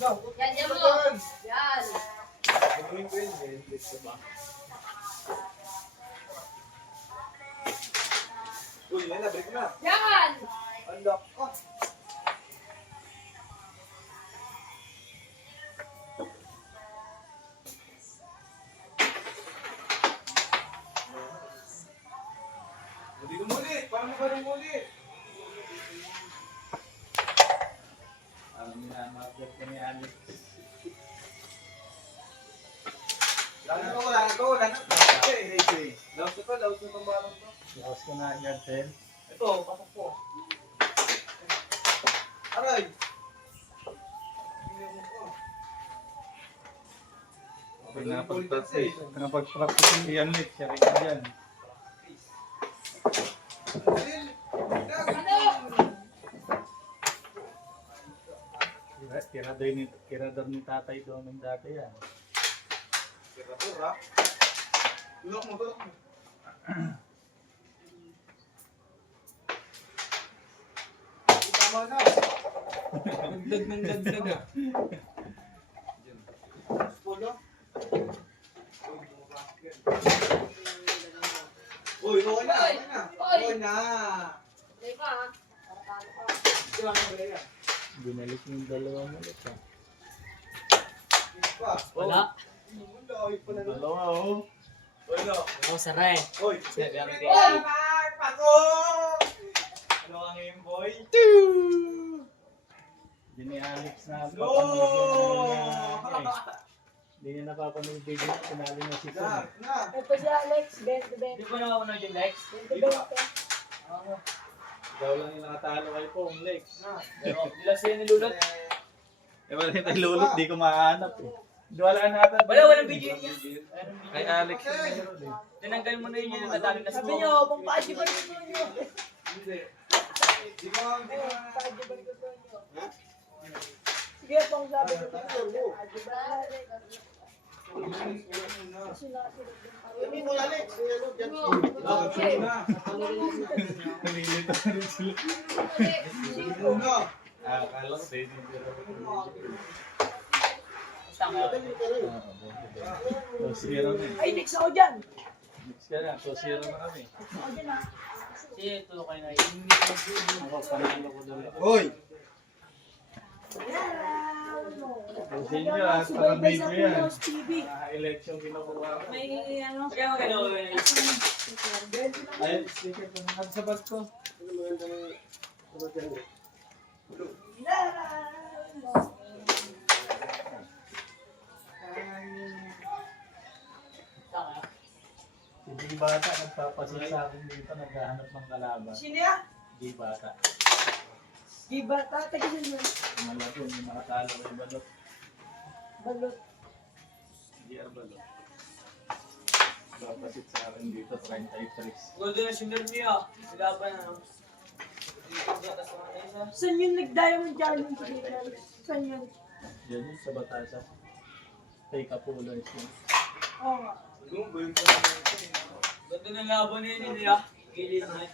Yan, yan mo. Yan. Gagawin ko yun. Dito ba? Uy, yan na. Break na. Yan. Unlock. Oh. Muli ko muli. Parang parang muli. Ang minamarket ko ni Alex. Wala na to, wala na to. Wala na to. Hey. Laos na pa, laos na itong barang to. Laos ko na agad, Tel. Ito, pasok po. Aray! Pinapag-practice si Alex. Siya rin ka dyan. Tirador ni tatay doon ng dati yan. Tirador, ha? Tulak mo. Tama na. Dagdag ah. Polo. Uy, okay na. Okay na. Play pa, ha? Ito lang ang play, Binalik yung dalawang ulit. Wala. Dalawa, oh. Wala. Ako saray. Uy. Sinabi ako Uy, pasok! Ano ang game, boy? Hindi ni Alex na No! Hindi niya napapanood video na sinali na si Tom. Na. Ito si Alex, 20-20. Hindi ko nakapanood yung Lex. 20-20. Ikaw lang yung nakatalo kay Pong, Lex. Pero hindi lang sila nilulot. Eh, wala yung tayo di ko mahanap eh. Wala natin. Walang video niya. Kay Alex yung meron eh. Tinanggal mo na yun yung natalo na Sabi niyo, pang pa-ajiban ko niyo. Hindi. Di ko Pa-ajiban ko niyo. Sige, pang sabi ko niyo. Ajiban. Kasi nakasunod din pa rin. Hindi mo Alex. Nalilito na rin sila. No. Akala ko pwede yung Tama. So, zero na eh. Ay, next ako dyan. Mix ka na. So, zero na kami. Next ako dyan, ha. Sige, tulo kayo na. Ako, panalo ko doon. Hoy. So, sa inyo ah, parang Subaybay sa video yan. Pinos TV. Election kinukuha ko. May ano. Kaya magano. Ay, sticker ko na sa bag ko. Tama. Si Bata nagpapasit sa akin dito, naghahanap ng kalaban. Sino yan? Di Bata. Giba, tatagin mo. Malaki yung nakatalo ko yung balot. Balot. Di Balot. Nagpapasit sa akin dito, 33. Golden na senior niya. Sila pa na. Saan yung nag-diamond challenge dito? Saan yun? Yan yun sa Batasa. Kay Kapulo is yun. Oo nga. Golden na laban niya niya. Gilid na.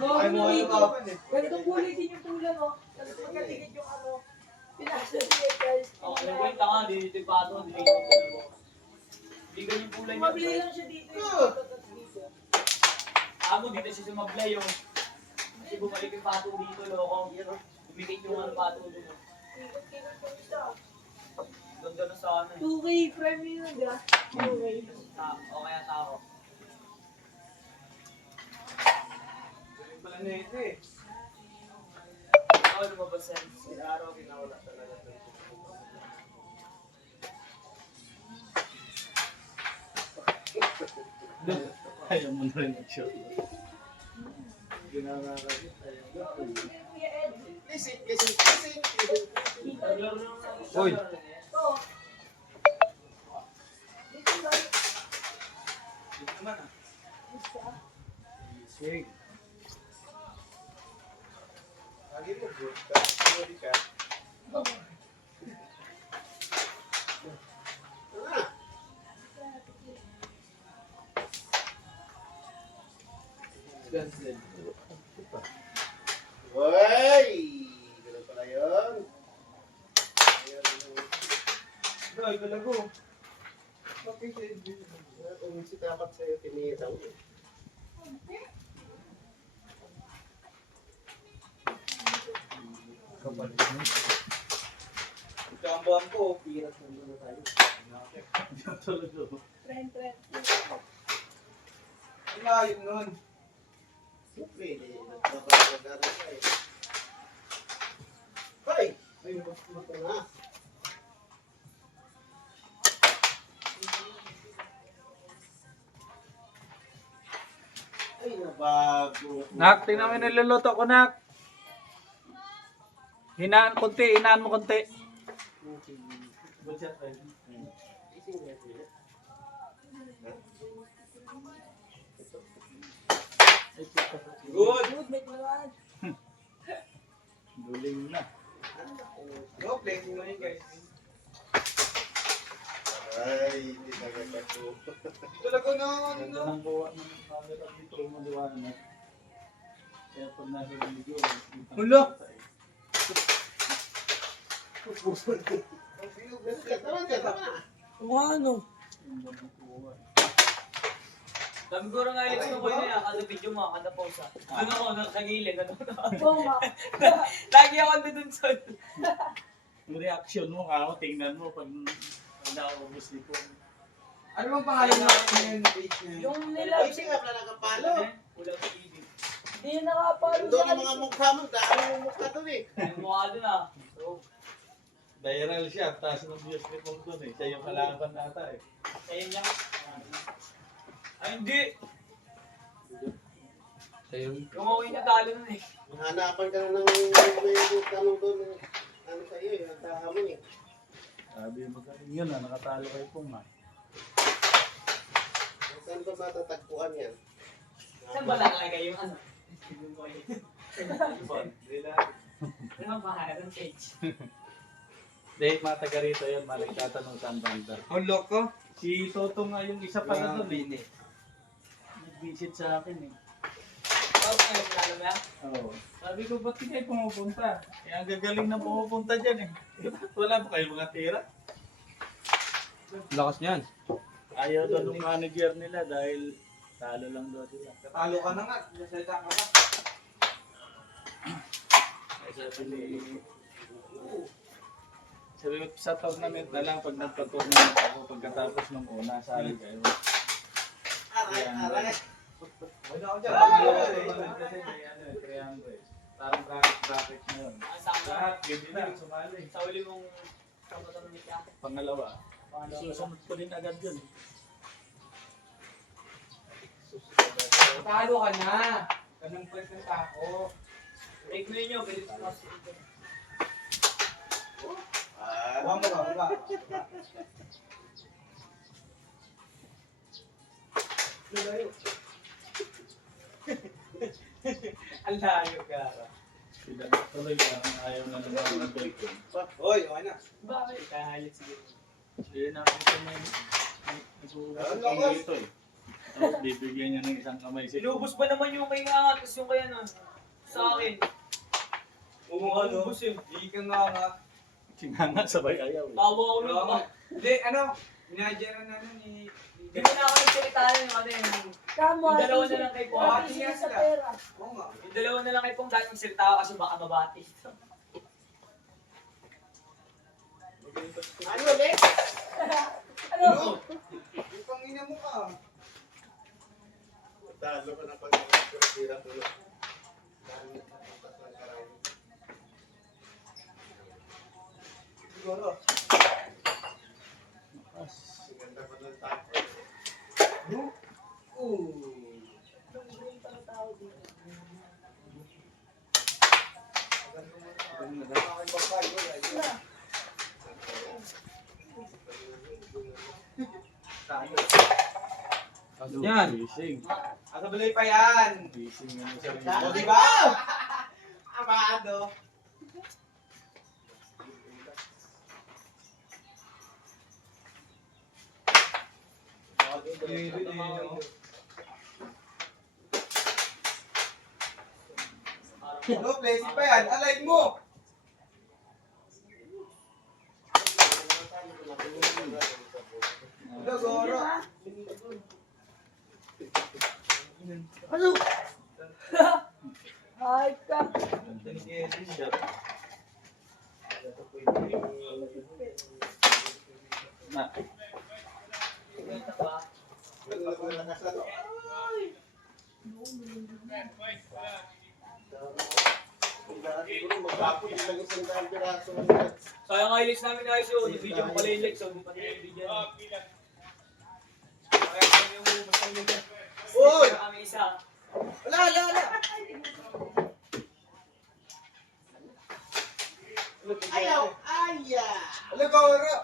Ay, mo dito. Ganitong kulay din yung tulang, oh. Ganito magkatigid yung ano. Pinasa niya, guys. Oh, alam ko yung tanga. Dito yung pato. Dito yung pato. Hindi ganyan kulay niya. Mabili lang siya dito. Dito. Amo dito siya sumablay yung. Kasi bumalik yung pato dito, loko. Umikit yung ano pato dito. Ikot-ikot ko siya. Ganda na sana. 2K frame yun, di ba? 2K. O kaya tao. Pala na ito eh. Ako lumabas yan. Si Araw, kinawala talaga. Ayaw mo na rin mag-show. Ginawa kasi, ayaw mo. Listen. Uy! Ito. Dito ba? Dito naman ah. Isa. Sige. Lagi mo good ka. Sorry ka. Hoy! Ganun pala yun. Ay, galago. Bakit Si dapat sa'yo tiniraw. Kambuhan ko. Pirat na muna tayo. Trend. Ang layo nun. Siyempre, nagpapagagaran ka eh. Ay! Ay, mata na. Ay, nabago. Nak, tingnan mo yung niluluto ko, Nak. Hinaan mo konti. Good. Good, may naman. Duling na. Go, blessing mo yun guys. Ay, hindi nagkakato. Talaga na, Ganda ng buwa ng camera dito, maliwanag. Kaya pag nasa video, Hulo! Tama na. Kung ano. Sabi ko rin nga Alex ko na yan, kada video mo, kada pause ha. Doon ako, nasa gilid, ano. Oo nga. Lagi ako doon sa... Yung reaction mo, tingnan mo pag naubos ni po. Ano bang pangalan ng page niya? Yung Ay, nila, siya pala nakapalo. Ulang sa gilid. hindi nakapalo Doon sa ang mga mukha mo, dami yung mukha doon eh. Yung mukha doon ah. So, Viral siya, taas ng views ni Pong doon eh. Siya yung kalaban nata eh. sa'yo niya. Ay, hindi. Yung okay niya talo nun eh. Hanapan ka na ng may tanong doon. Ano sa'yo eh, nagkahamon eh. Sabi mo ka yun nakatalo kay Pong ah. Saan ba matatagpuan yan? Saan ba nakakaya yung ano? Yung boy. Ano ba? Ang page. Dahil mataga rito yun, nagtatanong saan banda. Ang loko. Si Toto nga yung isa pala doon eh. Nag-visit sa akin eh. Tapos ngayon, sinalo mo yan? Oo. Sabi ko, ba't di kayo pumupunta? Eh, ang gagaling na pumupunta dyan eh. Wala ba kayo mga tira? Lakas niyan. Ayaw daw ng manager nila dahil talo lang daw sila. Natalo ka na nga. Nasalita ka pa. Sabi ko, sa tournament na lang pag nagpa-tournament ako pagkatapos ng una, sabi kayo. Aray. Wala ako dyan. Kasi may ano, 300. Parang bracket na yun. Ang sama. Lahat, yun din na, sumali. Sa uli mong kapatanong ka. Pangalawa, susunod ko din agad yun. Natalo ka na. Ganang press ng tako. Break mo yun yun, galit ka. Huwag mo ka, huwag. Ang layo ka. Sila tuloy parang ayaw na naman ng bacon. Hoy, okay na. Bakit? Kahayot siguro. Eh, nakita mo yung nag-uusap dito eh. Tapos bibigyan niya ng isang kamay si Inubos ba naman yung kay nga, tapos yung kaya nun? Sa akin. Ubus yun. Hindi ka nga. Sinanga sabay ayaw eh. Tawa ko nun ba? Hindi, ano? Minadyaran na nun ni... Hindi mo na ako nagsalita na yung ano yung... Tama. Yung dalawa na lang kay Pong. Pati sila sa pera. Oo nga. Yung dalawa na lang kay Pong dahil magsalita ako kasi baka mabati. Ano ulit? Ano? Yung pangina mo ka. Talo ka na pag-tira tulo. Siguro. Ganda pa ng tapo. Yan. Fishing. Asa balay pa yan. Fishing ano sa O, diba? Amado. Ano, blessing pa yan. Alay mo. Na. Ito ba? Maghapon lang isang daan piraso. Sayang nga ilis namin guys yun. Yung video ko pala yung Lex. So, di pa nila yung video. Kaya kami yung basta yung video. Uy! Kaya kami isa. Wala! Ayaw! Aya! Wala, Goro!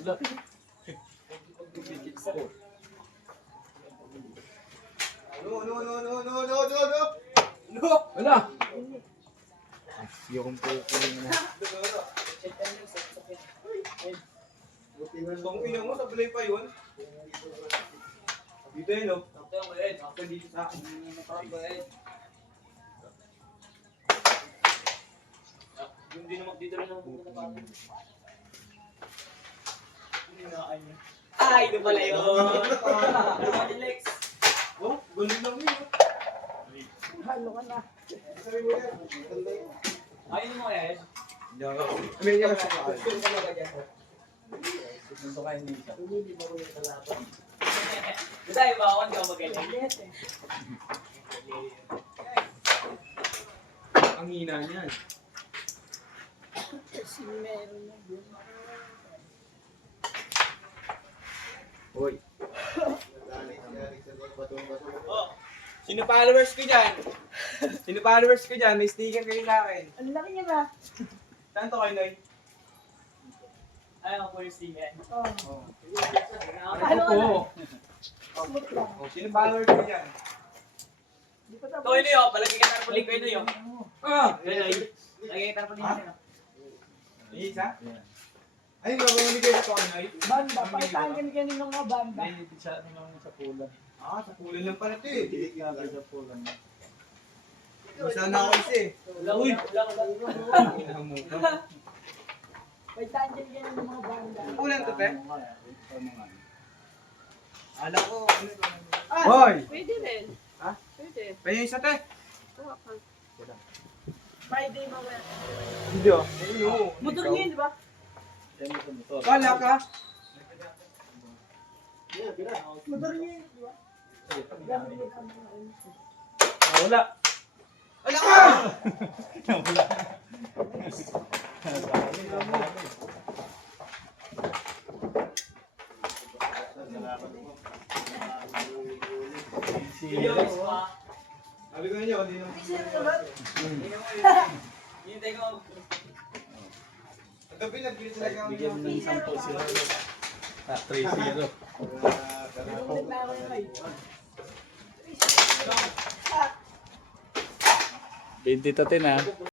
Wala. No! Wala. Yung po na. Check tayo Lex. Tong ina mo, sa balay pa yun. Dito yun, no? Ito yung kulit. Ako dito sa akin. Naparang kulit. Yung din naman dito rin naman pumunta pa ako. Hindi na kanya. Ay, ito pala yun. Ano ba din Lex? Oh, gulo lang yun. Halo ka na. Sabi mo yan. Ayun mo kaya yun. May niya kasi Gusto ka ba dyan? Susunod kayo ni Isa. Hindi ba ko yung kalaban? Basta yung ba ako, hindi ako magaling. Yes eh. ang hina niyan. Kasi meron na yun. Hoy. Sino followers ko dyan? Sino followers ko dyan? May sticker kayo sa akin. Ang laki niya ba? Saan to kayo, Noy? Ayaw ko yung sting yan. Oo. Ano Halo ka na. Smooth lang. Sino followers ko dyan? Di pa tapos. Ito yun yun, palagi ka tarpaling kayo yun. Ah! Yun yun. Lagi ka tarpaling yun. Isa? Yan. Ay, gagawin kayo ito kay Noy? Banda. Pakitaan kami ng mga banda. May sa ano lang sa pulan. Ah, sa kulay lang pala ito eh. Sabi sa pulan. Sana ako isa eh. Uy! Pakitaan kami ng mga banda. Kulang to, pe? Ano nga, ano nga. Ala ko, ano ito? Ah, Hoy! Pwede rin. Ha? Pwede. Kaya isa te. Kuha ka. Friday mamaya. Hindi oh. Ano? Motor niya yun, di ba? Yan ito motor. Wala ka? Motor niya yun, di ba? Gamit niya kami. Ah, wala. Wala ka! Video Lex pa. Sabi ko niyo, hindi naman. Hintay ko. Kagabi nagbili talaga ang Bigyan mo ng 10 sila. Ah, 3-0. Nakulit na ako yung kayo. 20 to 10 ah.